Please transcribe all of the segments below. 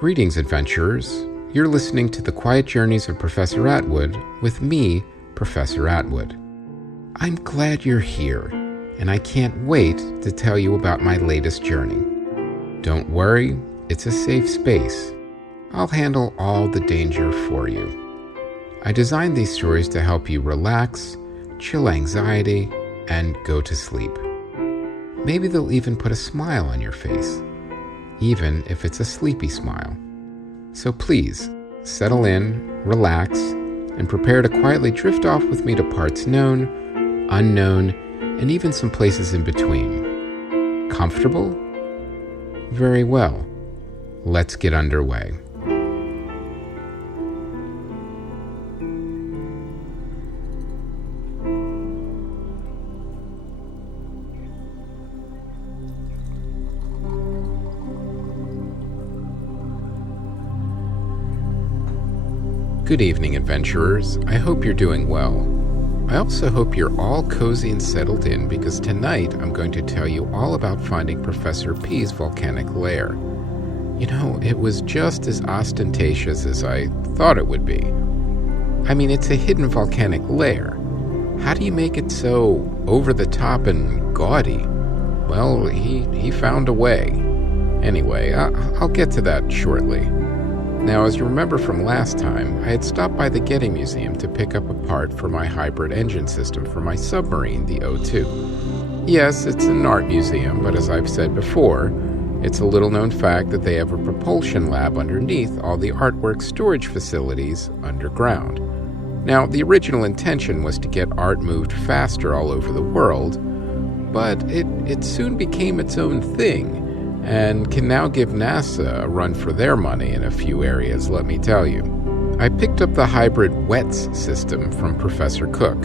Greetings, adventurers. You're listening to The Quiet Journeys of Professor Atwood with me, Professor Atwood. I'm glad you're here, and I can't wait to tell you about my latest journey. Don't worry, it's a safe space. I'll handle all the danger for you. I designed these stories to help you relax, chill anxiety, and go to sleep. Maybe they'll even put a smile on your face, even if it's a sleepy smile. So please, settle in, relax, and prepare to quietly drift off with me to parts known, unknown, and even some places in between. Comfortable? Very well. Let's get underway. Good evening, adventurers. I hope you're doing well. I also hope you're all cozy and settled in because tonight I'm going to tell you all about finding Professor P's volcanic lair. You know, it was just as ostentatious as I thought it would be. I mean, it's a hidden volcanic lair. How do you make it so over the top and gaudy? Well, he found a way. Anyway, I'll get to that shortly. Now, as you remember from last time, I had stopped by the Getty Museum to pick up a part for my hybrid engine system for my submarine, the O2. Yes, it's an art museum, but as I've said before, it's a little-known fact that they have a propulsion lab underneath all the artwork storage facilities underground. Now, the original intention was to get art moved faster all over the world, but it soon became its own thing, and can now give NASA a run for their money in a few areas, let me tell you. I picked up the hybrid WETS system from Professor Cook.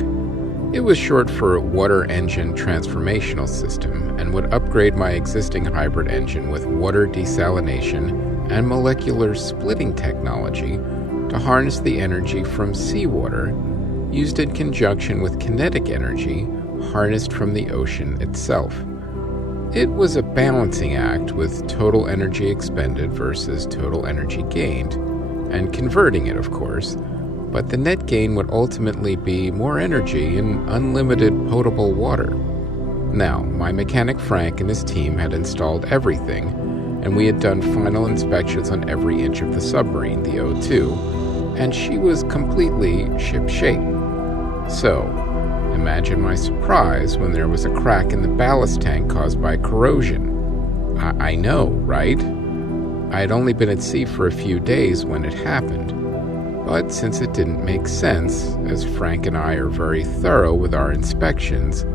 It was short for Water Engine Transformational System and would upgrade my existing hybrid engine with water desalination and molecular splitting technology to harness the energy from seawater, used in conjunction with kinetic energy harnessed from the ocean itself. It was a balancing act with total energy expended versus total energy gained, and converting it, of course, but the net gain would ultimately be more energy and unlimited potable water. Now, my mechanic Frank and his team had installed everything, and we had done final inspections on every inch of the submarine, the O2, and she was completely ship-shape. So, imagine my surprise when there was a crack in the ballast tank caused by corrosion. I know, right? I had only been at sea for a few days when it happened, but since it didn't make sense, as Frank and I are very thorough with our inspections,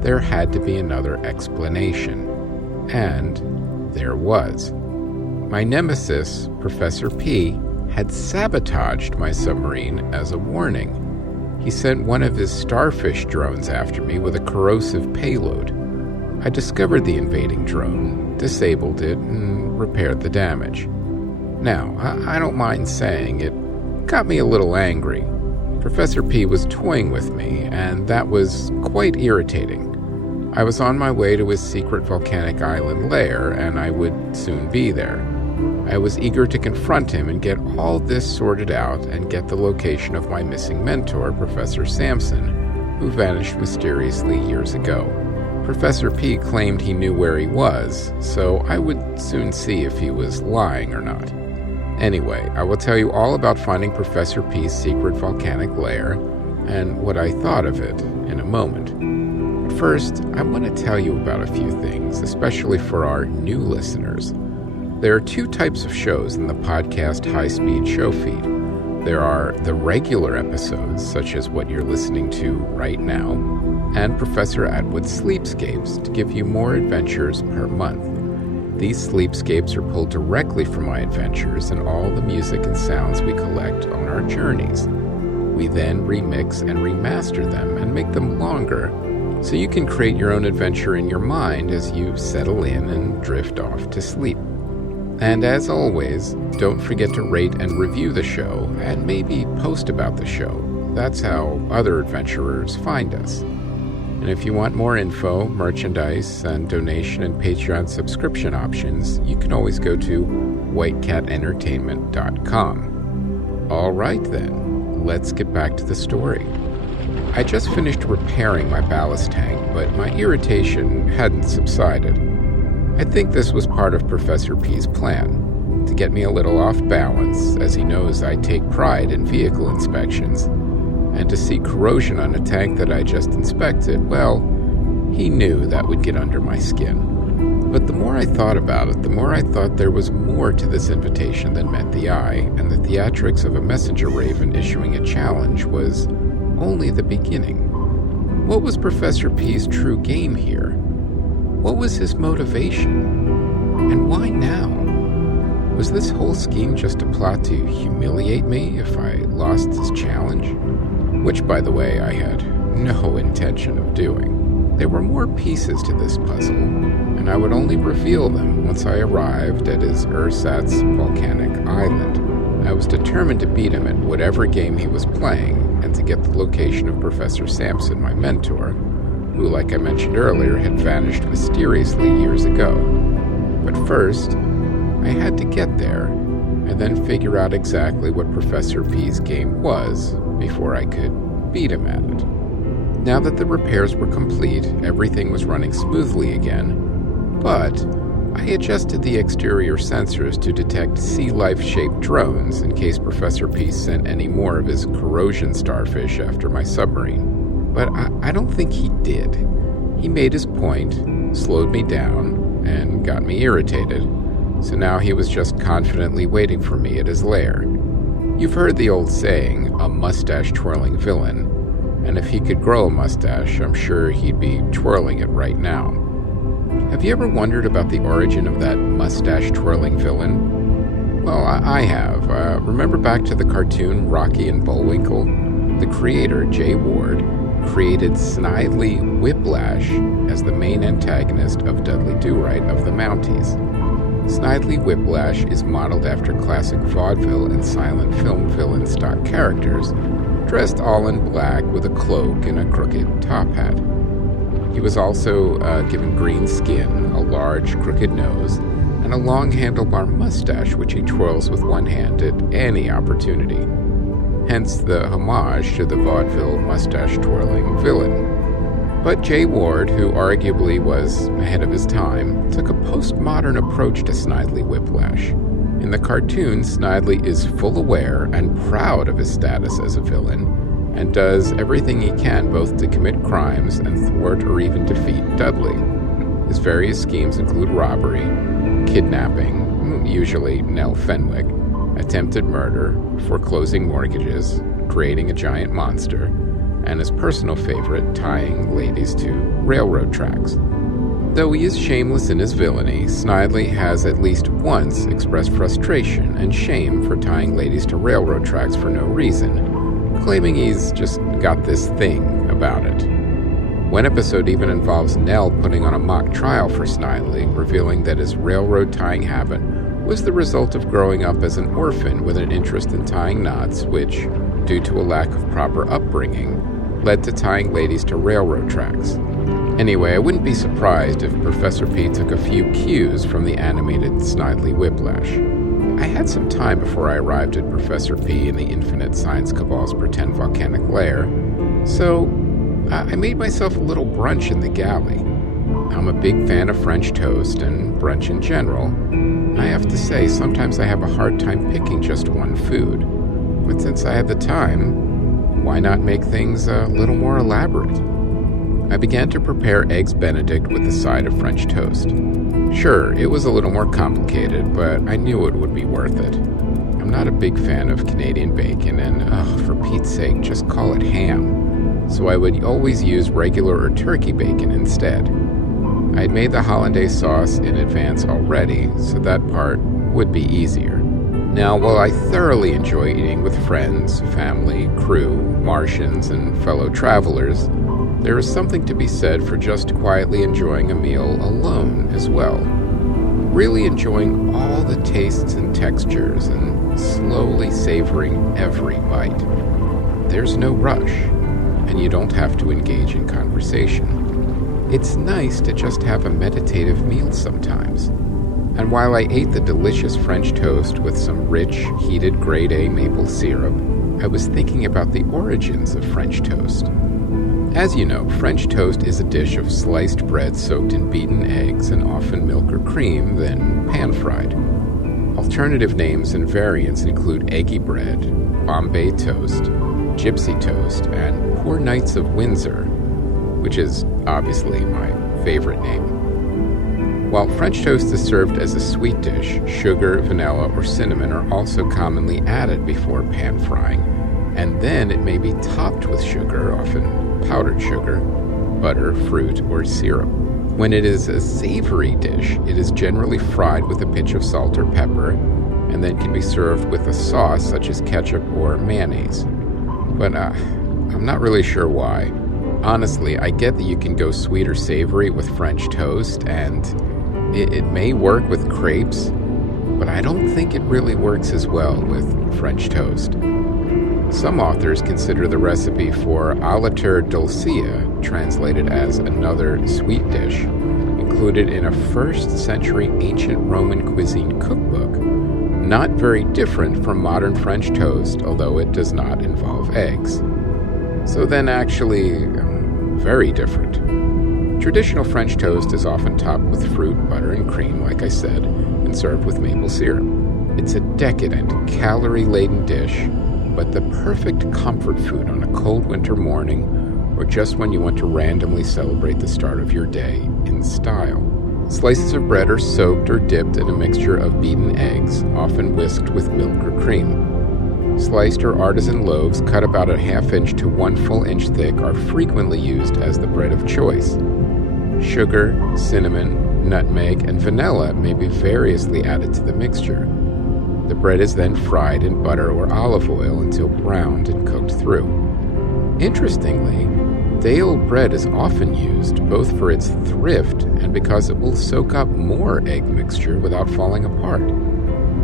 there had to be another explanation. And there was. My nemesis, Professor P, had sabotaged my submarine as a warning. He sent one of his starfish drones after me with a corrosive payload. I discovered the invading drone, disabled it, and repaired the damage. Now, I don't mind saying it got me a little angry. Professor P was toying with me, and that was quite irritating. I was on my way to his secret volcanic island lair, and I would soon be there. I was eager to confront him and get all this sorted out and get the location of my missing mentor, Professor Sampson, who vanished mysteriously years ago. Professor P claimed he knew where he was, so I would soon see if he was lying or not. Anyway, I will tell you all about finding Professor P's secret volcanic lair and what I thought of it in a moment. But first, I want to tell you about a few things, especially for our new listeners. There are two types of shows in the podcast high-speed show feed. There are the regular episodes, such as what you're listening to right now, and Professor Atwood's Sleepscapes to give you more adventures per month. These sleepscapes are pulled directly from my adventures and all the music and sounds we collect on our journeys. We then remix and remaster them and make them longer, so you can create your own adventure in your mind as you settle in and drift off to sleep. And as always, don't forget to rate and review the show, and maybe post about the show. That's how other adventurers find us. And if you want more info, merchandise, and donation and Patreon subscription options, you can always go to whitecatentertainment.com. All right then, let's get back to the story. I just finished repairing my ballast tank, but my irritation hadn't subsided. I think this was part of Professor P's plan, to get me a little off balance, as he knows I take pride in vehicle inspections. And to see corrosion on a tank that I just inspected, well, he knew that would get under my skin. But the more I thought about it, the more I thought there was more to this invitation than met the eye, and the theatrics of a messenger raven issuing a challenge was only the beginning. What was Professor P's true game here? What was his motivation? And why now? Was this whole scheme just a plot to humiliate me if I lost this challenge? Which, by the way, I had no intention of doing. There were more pieces to this puzzle, and I would only reveal them once I arrived at his ersatz volcanic island. I was determined to beat him at whatever game he was playing, and to get the location of Professor Sampson, my mentor, who, like I mentioned earlier, had vanished mysteriously years ago. But first, I had to get there, and then figure out exactly what Professor P's game was before I could beat him at it. Now that the repairs were complete, everything was running smoothly again, but I adjusted the exterior sensors to detect sea life-shaped drones in case Professor P sent any more of his corrosion starfish after my submarine. But I don't think he did. He made his point, slowed me down, and got me irritated. So now he was just confidently waiting for me at his lair. You've heard the old saying, a mustache-twirling villain, and if he could grow a mustache, I'm sure he'd be twirling it right now. Have you ever wondered about the origin of that mustache-twirling villain? Well, I have. Remember back to the cartoon Rocky and Bullwinkle? The creator, Jay Ward, created Snidely Whiplash as the main antagonist of Dudley Do-Right of the Mounties. Snidely Whiplash is modeled after classic vaudeville and silent film villain stock characters, dressed all in black with a cloak and a crooked top hat. He was also given green skin, a large crooked nose, and a long handlebar mustache which he twirls with one hand at any opportunity. Hence the homage to the vaudeville mustache-twirling villain. But Jay Ward, who arguably was ahead of his time, took a postmodern approach to Snidely Whiplash. In the cartoon, Snidely is full aware and proud of his status as a villain, and does everything he can both to commit crimes and thwart or even defeat Dudley. His various schemes include robbery, kidnapping, usually Nell Fenwick, attempted murder, foreclosing mortgages, creating a giant monster, and his personal favorite, tying ladies to railroad tracks. Though he is shameless in his villainy, Snidely has at least once expressed frustration and shame for tying ladies to railroad tracks for no reason, claiming he's just got this thing about it. One episode even involves Nell putting on a mock trial for Snidely, revealing that his railroad tying habit was the result of growing up as an orphan with an interest in tying knots, which, due to a lack of proper upbringing, led to tying ladies to railroad tracks. Anyway, I wouldn't be surprised if Professor P took a few cues from the animated Snidely Whiplash. I had some time before I arrived at Professor P in the Infinite Science Cabal's pretend volcanic lair, so I made myself a little brunch in the galley. I'm a big fan of French toast and brunch in general. I have to say, sometimes I have a hard time picking just one food. But since I had the time, why not make things a little more elaborate? I began to prepare Eggs Benedict with a side of French toast. Sure, it was a little more complicated, but I knew it would be worth it. I'm not a big fan of Canadian bacon, and for Pete's sake, just call it ham. So I would always use regular or turkey bacon instead. I had made the hollandaise sauce in advance already, so that part would be easier. Now, while I thoroughly enjoy eating with friends, family, crew, Martians, and fellow travelers, there is something to be said for just quietly enjoying a meal alone as well. Really enjoying all the tastes and textures and slowly savoring every bite. There's no rush. and you don't have to engage in conversation. It's nice to just have a meditative meal sometimes. And while I ate the delicious French toast with some rich, heated grade A maple syrup, I was thinking about the origins of French toast. As you know, French toast is a dish of sliced bread soaked in beaten eggs and often milk or cream, then pan-fried. Alternative names and variants include eggy bread, Bombay toast, gypsy toast, and poor Knights of Windsor, which is obviously my favorite name. While French toast is served as a sweet dish, sugar, vanilla, or cinnamon are also commonly added before pan frying, and then it may be topped with sugar, often powdered sugar, butter, fruit, or syrup. When it is a savory dish, it is generally fried with a pinch of salt or pepper, and then can be served with a sauce such as ketchup or mayonnaise. But I'm not really sure why. Honestly, I get that you can go sweet or savory with French toast, and it may work with crepes, but I don't think it really works as well with French toast. Some authors consider the recipe for aliter dulcia, translated as another sweet dish, included in a 1st century ancient Roman cuisine cookbook, not very different from modern French toast, although it does not involve eggs. So then actually, very different. Traditional French toast is often topped with fruit, butter, and cream, like I said, and served with maple syrup. It's a decadent, calorie-laden dish, but the perfect comfort food on a cold winter morning or just when you want to randomly celebrate the start of your day in style. Slices of bread are soaked or dipped in a mixture of beaten eggs, often whisked with milk or cream. Sliced or artisan loaves cut about a 1/2 inch to 1 full inch thick are frequently used as the bread of choice. Sugar, cinnamon, nutmeg, and vanilla may be variously added to the mixture. The bread is then fried in butter or olive oil until browned and cooked through. Interestingly, day-old bread is often used both for its thrift and because it will soak up more egg mixture without falling apart.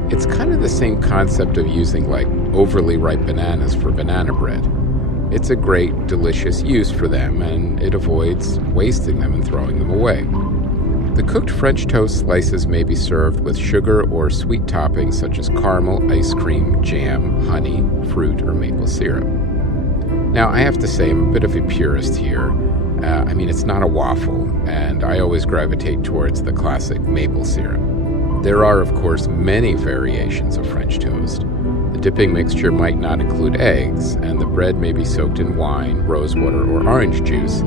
It's kind of the same concept of using overly ripe bananas for banana bread. It's a great, delicious use for them, and it avoids wasting them and throwing them away. The cooked French toast slices may be served with sugar or sweet toppings such as caramel, ice cream, jam, honey, fruit, or maple syrup. Now, I have to say I'm a bit of a purist here. It's not a waffle, and I always gravitate towards the classic maple syrup. There are, of course, many variations of French toast. The dipping mixture might not include eggs, and the bread may be soaked in wine, rosewater, or orange juice,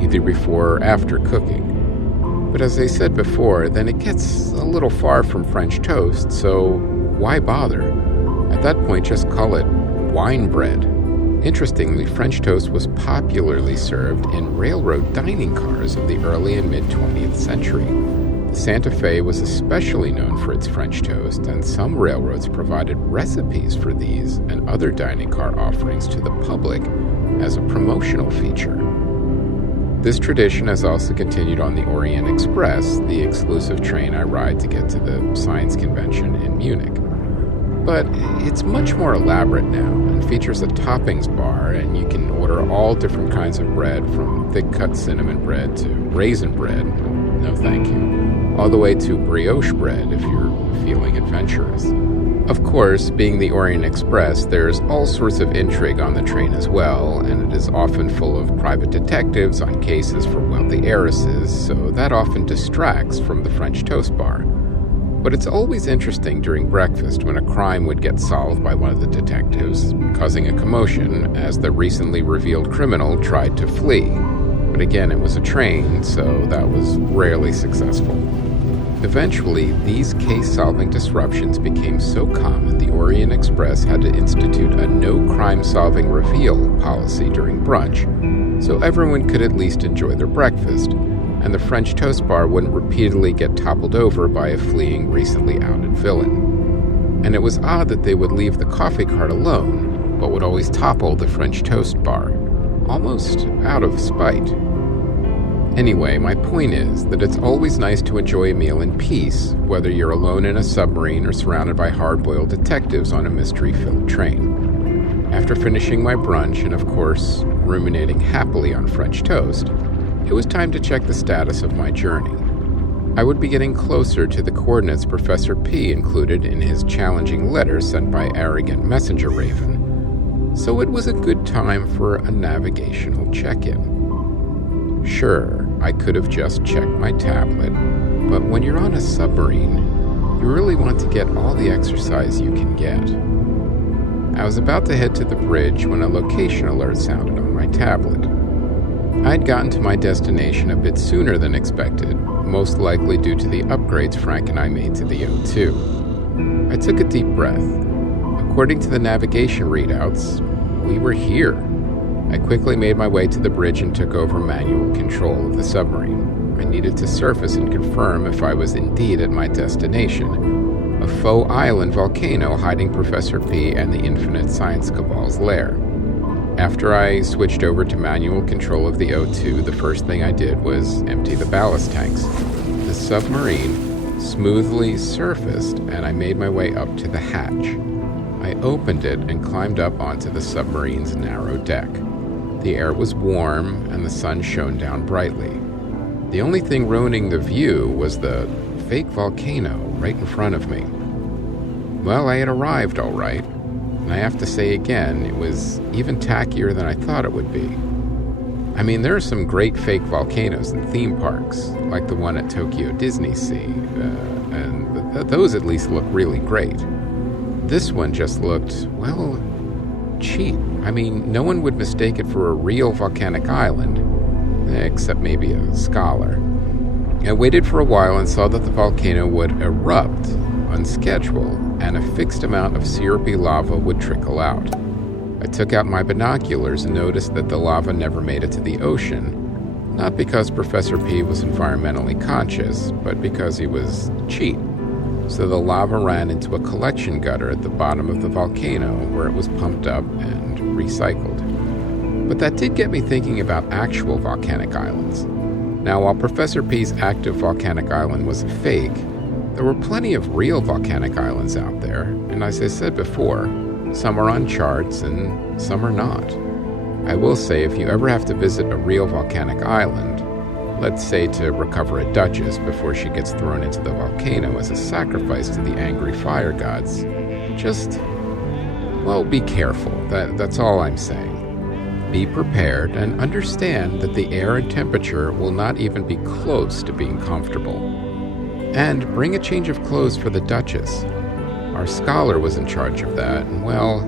either before or after cooking. But as I said before, then it gets a little far from French toast, so why bother? At that point, just call it wine bread. Interestingly, French toast was popularly served in railroad dining cars of the early and mid-20th century. The Santa Fe was especially known for its French toast, and some railroads provided recipes for these and other dining car offerings to the public as a promotional feature. This tradition has also continued on the Orient Express, the exclusive train I ride to get to the science convention in Munich. But it's much more elaborate now and features a toppings bar, and you can order all different kinds of bread, from thick-cut cinnamon bread to raisin bread, no thank you, all the way to brioche bread if you're feeling adventurous. Of course, being the Orient Express, there's all sorts of intrigue on the train as well, and it is often full of private detectives on cases for wealthy heiresses, so that often distracts from the French toast bar. But it's always interesting during breakfast when a crime would get solved by one of the detectives, causing a commotion as the recently revealed criminal tried to flee. But again, it was a train, so that was rarely successful. Eventually, these case-solving disruptions became so common the Orient Express had to institute a no-crime-solving reveal policy during brunch, so everyone could at least enjoy their breakfast, and the French toast bar wouldn't repeatedly get toppled over by a fleeing, recently outed villain. And it was odd that they would leave the coffee cart alone, but would always topple the French toast bar, almost out of spite. Anyway, my point is that it's always nice to enjoy a meal in peace, whether you're alone in a submarine or surrounded by hard-boiled detectives on a mystery-filled train. After finishing my brunch and, of course, ruminating happily on French toast, it was time to check the status of my journey. I would be getting closer to the coordinates Professor P included in his challenging letter sent by arrogant messenger raven, so it was a good time for a navigational check-in. Sure, I could have just checked my tablet, but when you're on a submarine, you really want to get all the exercise you can get. I was about to head to the bridge when a location alert sounded on my tablet. I'd gotten to my destination a bit sooner than expected, most likely due to the upgrades Frank and I made to the O2. I took a deep breath. According to the navigation readouts, we were here. I quickly made my way to the bridge and took over manual control of the submarine. I needed to surface and confirm if I was indeed at my destination, a faux island volcano hiding Professor P and the Infinite Science Cabal's lair. After I switched over to manual control of the O2, the first thing I did was empty the ballast tanks. The submarine smoothly surfaced, and I made my way up to the hatch. I opened it and climbed up onto the submarine's narrow deck. The air was warm, and the sun shone down brightly. The only thing ruining the view was the fake volcano right in front of me. Well, I had arrived all right. And I have to say again, it was even tackier than I thought it would be. I mean, there are some great fake volcanoes in theme parks, like the one at Tokyo Disney Sea, and those at least look really great. This one just looked, well, cheap. I mean, no one would mistake it for a real volcanic island, except maybe a scholar. I waited for a while and saw that the volcano would erupt on schedule, and a fixed amount of syrupy lava would trickle out. I took out my binoculars and noticed that the lava never made it to the ocean, not because Professor P was environmentally conscious, but because he was cheap. So the lava ran into a collection gutter at the bottom of the volcano where it was pumped up and recycled. But that did get me thinking about actual volcanic islands. Now, while Professor P's active volcanic island was a fake, there were plenty of real volcanic islands out there, and as I said before, some are on charts and some are not. I will say, if you ever have to visit a real volcanic island, let's say to recover a duchess before she gets thrown into the volcano as a sacrifice to the angry fire gods, just, well, be careful. That's all I'm saying. Be prepared and understand that the air and temperature will not even be close to being comfortable. And bring a change of clothes for the Duchess. Our scholar was in charge of that, and well,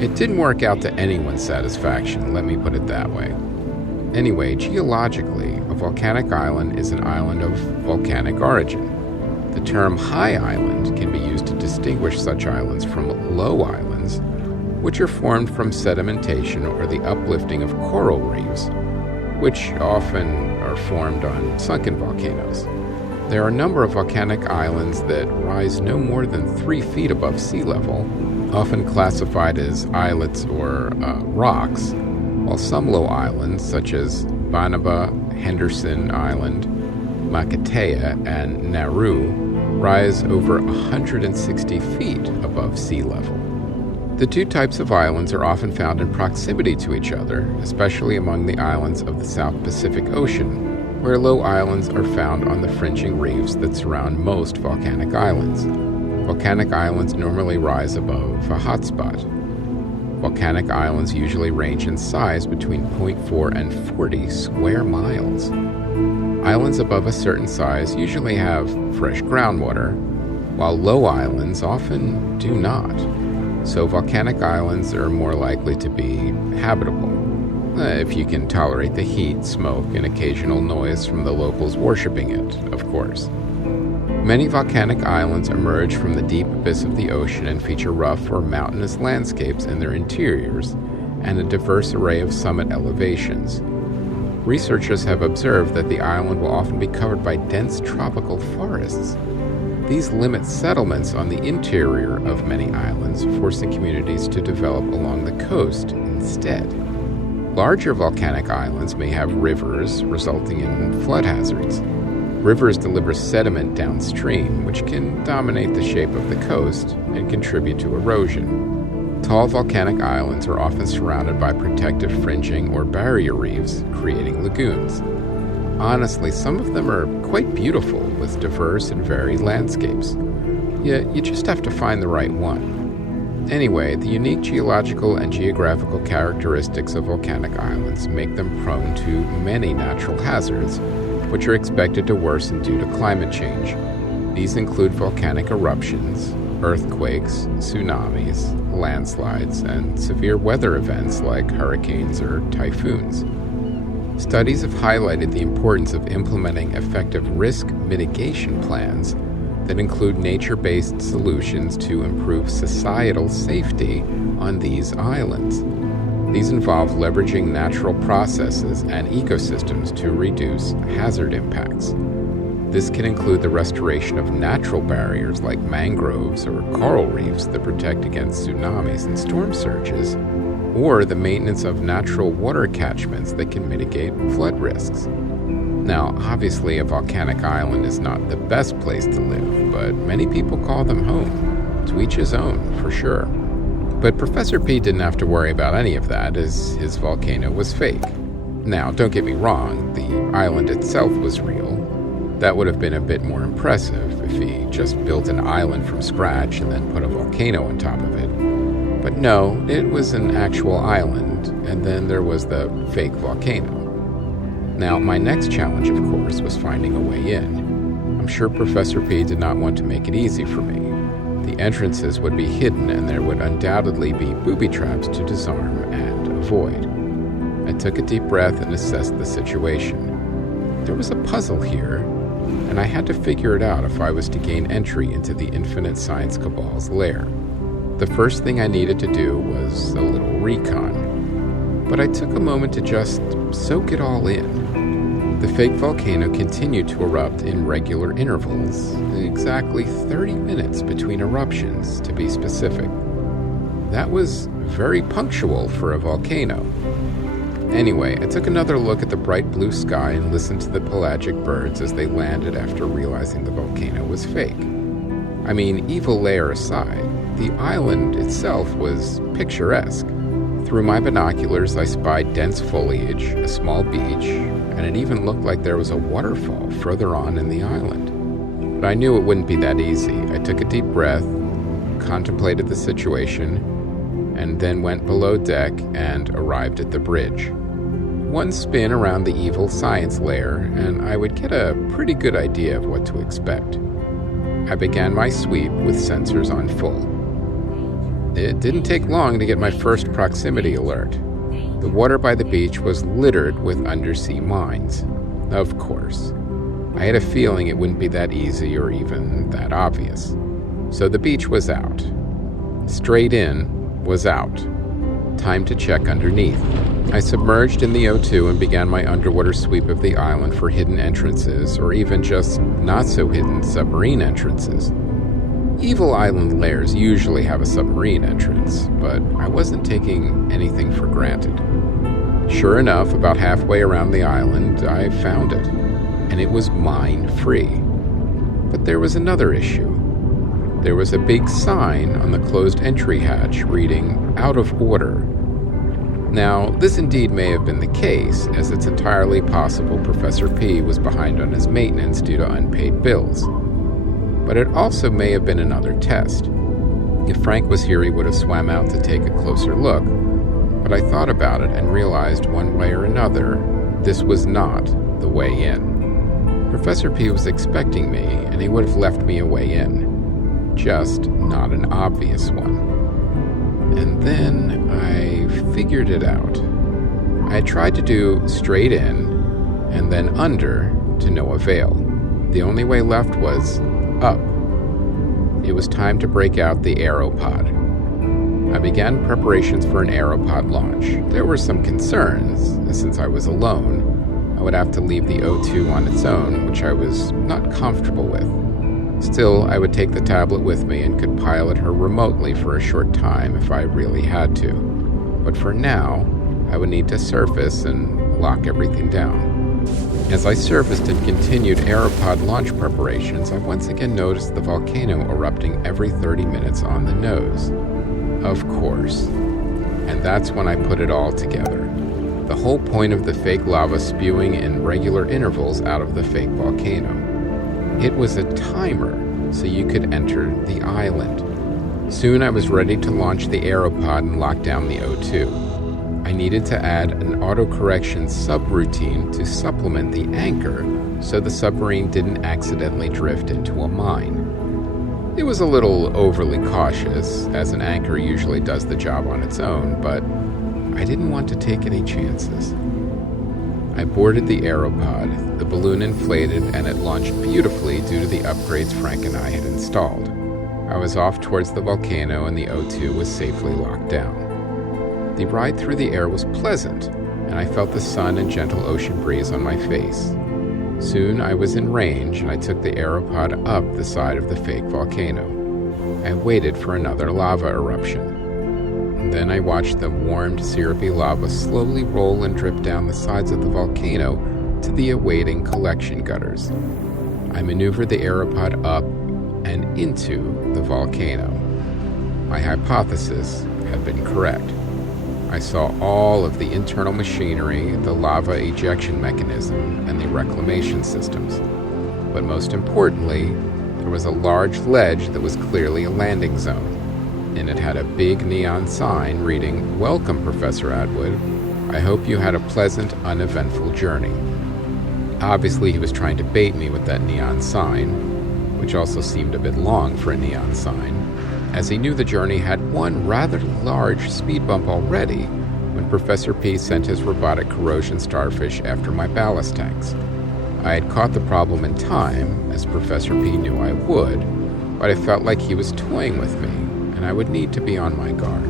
it didn't work out to anyone's satisfaction, let me put it that way. Anyway, geologically, a volcanic island is an island of volcanic origin. The term high island can be used to distinguish such islands from low islands, which are formed from sedimentation or the uplifting of coral reefs, which often are formed on sunken volcanoes. There are a number of volcanic islands that rise no more than 3 feet above sea level, often classified as islets or rocks, while some low islands, such as Banaba, Henderson Island, Makatea, and Nauru, rise over 160 feet above sea level. The two types of islands are often found in proximity to each other, especially among the islands of the South Pacific Ocean, where low islands are found on the fringing reefs that surround most volcanic islands. Volcanic islands normally rise above a hotspot. Volcanic islands usually range in size between 0.4 and 40 square miles. Islands above a certain size usually have fresh groundwater, while low islands often do not. So volcanic islands are more likely to be habitable, if you can tolerate the heat, smoke, and occasional noise from the locals worshipping it, of course. Many volcanic islands emerge from the deep abyss of the ocean and feature rough or mountainous landscapes in their interiors and a diverse array of summit elevations. Researchers have observed that the island will often be covered by dense tropical forests. These limit settlements on the interior of many islands, forcing communities to develop along the coast instead. Larger volcanic islands may have rivers, resulting in flood hazards. Rivers deliver sediment downstream, which can dominate the shape of the coast and contribute to erosion. Tall volcanic islands are often surrounded by protective fringing or barrier reefs, creating lagoons. Honestly, some of them are quite beautiful with diverse and varied landscapes. Yet you just have to find the right one. Anyway, the unique geological and geographical characteristics of volcanic islands make them prone to many natural hazards, which are expected to worsen due to climate change. These include volcanic eruptions, earthquakes, tsunamis, landslides, and severe weather events like hurricanes or typhoons. Studies have highlighted the importance of implementing effective risk mitigation plans that include nature-based solutions to improve societal safety on these islands. These involve leveraging natural processes and ecosystems to reduce hazard impacts. This can include the restoration of natural barriers like mangroves or coral reefs that protect against tsunamis and storm surges, or the maintenance of natural water catchments that can mitigate flood risks. Now, obviously, a volcanic island is not the best place to live, but many people call them home. To each his own, for sure. But Professor P didn't have to worry about any of that, as his volcano was fake. Now, don't get me wrong, the island itself was real. That would have been a bit more impressive if he just built an island from scratch and then put a volcano on top of it. But no, it was an actual island, and then there was the fake volcano. Now, my next challenge, of course, was finding a way in. I'm sure Professor P did not want to make it easy for me. The entrances would be hidden, and there would undoubtedly be booby traps to disarm and avoid. I took a deep breath and assessed the situation. There was a puzzle here, and I had to figure it out if I was to gain entry into the Infinite Science Cabal's lair. The first thing I needed to do was a little recon, but I took a moment to just soak it all in. The fake volcano continued to erupt in regular intervals, exactly 30 minutes between eruptions, to be specific. That was very punctual for a volcano. Anyway, I took another look at the bright blue sky and listened to the pelagic birds as they landed after realizing the volcano was fake. I mean, evil lair aside, the island itself was picturesque. Through my binoculars, I spied dense foliage, a small beach, and it even looked like there was a waterfall further on in the island. But I knew it wouldn't be that easy. I took a deep breath, contemplated the situation, and then went below deck and arrived at the bridge. One spin around the evil science lair, and I would get a pretty good idea of what to expect. I began my sweep with sensors on full. It didn't take long to get my first proximity alert. The water by the beach was littered with undersea mines. Of course. I had a feeling it wouldn't be that easy or even that obvious. So the beach was out. Straight in was out. Time to check underneath. I submerged in the O2 and began my underwater sweep of the island for hidden entrances, or even just not-so-hidden submarine entrances. Evil island lairs usually have a submarine entrance, but I wasn't taking anything for granted. Sure enough, about halfway around the island, I found it, and it was mine-free. But there was another issue. There was a big sign on the closed entry hatch reading, "Out of order." Now, this indeed may have been the case, as it's entirely possible Professor P was behind on his maintenance due to unpaid bills. But it also may have been another test. If Frank was here, he would have swam out to take a closer look, but I thought about it and realized one way or another, this was not the way in. Professor P was expecting me, and he would have left me a way in, just not an obvious one. And then I figured it out. I had tried to do straight in and then under to no avail. The only way left was up. It was time to break out the aeropod. I began preparations for an aeropod launch. There were some concerns, since I was alone. I would have to leave the O2 on its own, which I was not comfortable with. Still, I would take the tablet with me and could pilot her remotely for a short time if I really had to. But for now, I would need to surface and lock everything down. As I surfaced and continued aeropod launch preparations, I once again noticed the volcano erupting every 30 minutes on the nose. Of course. And that's when I put it all together. The whole point of the fake lava spewing in regular intervals out of the fake volcano. It was a timer, so you could enter the island. Soon I was ready to launch the aeropod and lock down the O2. I needed to add an autocorrection subroutine to supplement the anchor so the submarine didn't accidentally drift into a mine. It was a little overly cautious, as an anchor usually does the job on its own, but I didn't want to take any chances. I boarded the aeropod, the balloon inflated, and it launched beautifully due to the upgrades Frank and I had installed. I was off towards the volcano and the O2 was safely locked down. The ride through the air was pleasant, and I felt the sun and gentle ocean breeze on my face. Soon I was in range, and I took the aeropod up the side of the fake volcano. I waited for another lava eruption. Then I watched the warmed, syrupy lava slowly roll and drip down the sides of the volcano to the awaiting collection gutters. I maneuvered the aeropod up and into the volcano. My hypothesis had been correct. I saw all of the internal machinery, the lava ejection mechanism, and the reclamation systems. But most importantly, there was a large ledge that was clearly a landing zone, and it had a big neon sign reading, "Welcome, Professor Atwood. I hope you had a pleasant, uneventful journey." Obviously, he was trying to bait me with that neon sign, which also seemed a bit long for a neon sign, as he knew the journey had one rather large speed bump already when Professor P sent his robotic corrosion starfish after my ballast tanks. I had caught the problem in time, as Professor P knew I would, but I felt like he was toying with me, and I would need to be on my guard.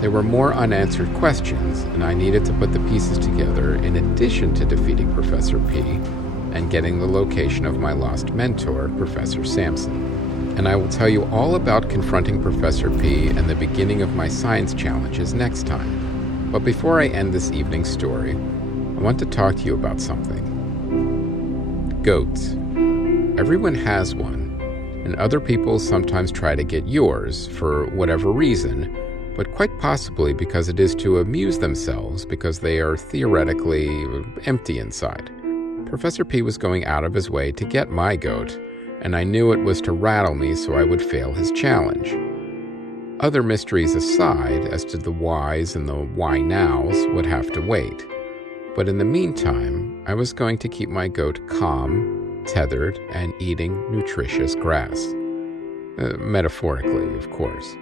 There were more unanswered questions, and I needed to put the pieces together in addition to defeating Professor P and getting the location of my lost mentor, Professor Sampson. And I will tell you all about confronting Professor P and the beginning of my science challenges next time. But before I end this evening's story, I want to talk to you about something. Goats. Everyone has one, and other people sometimes try to get yours for whatever reason, but quite possibly because it is to amuse themselves because they are theoretically empty inside. Professor P was going out of his way to get my goat, and I knew it was to rattle me so I would fail his challenge. Other mysteries aside as to the whys and the why nows would have to wait. But in the meantime, I was going to keep my goat calm, tethered, and eating nutritious grass. Metaphorically, of course.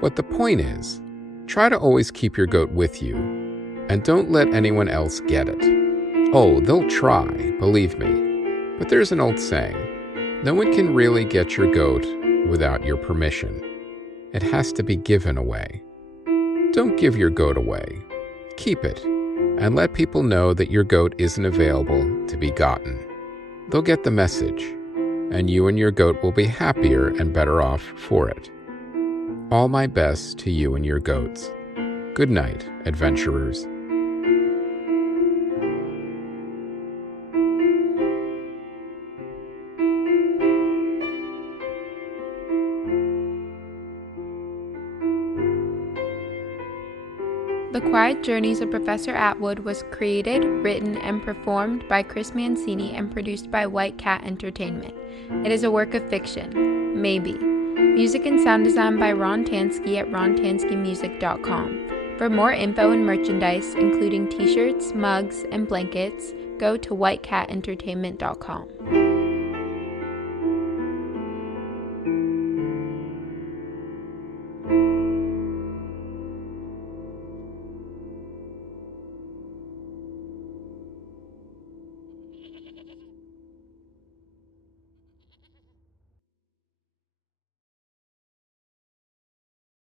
But the point is, try to always keep your goat with you, and don't let anyone else get it. Oh, they'll try, believe me. But there's an old saying, no one can really get your goat without your permission. It has to be given away. Don't give your goat away. Keep it, and let people know that your goat isn't available to be gotten. They'll get the message, and you and your goat will be happier and better off for it. All my best to you and your goats. Good night, adventurers. The Quiet Journeys of Professor Atwood was created, written, and performed by Chris Mancini and produced by White Cat Entertainment. It is a work of fiction. Maybe. Music and sound design by Ron Tansky at rontanskymusic.com. For more info and merchandise, including t-shirts, mugs, and blankets, go to whitecatentertainment.com.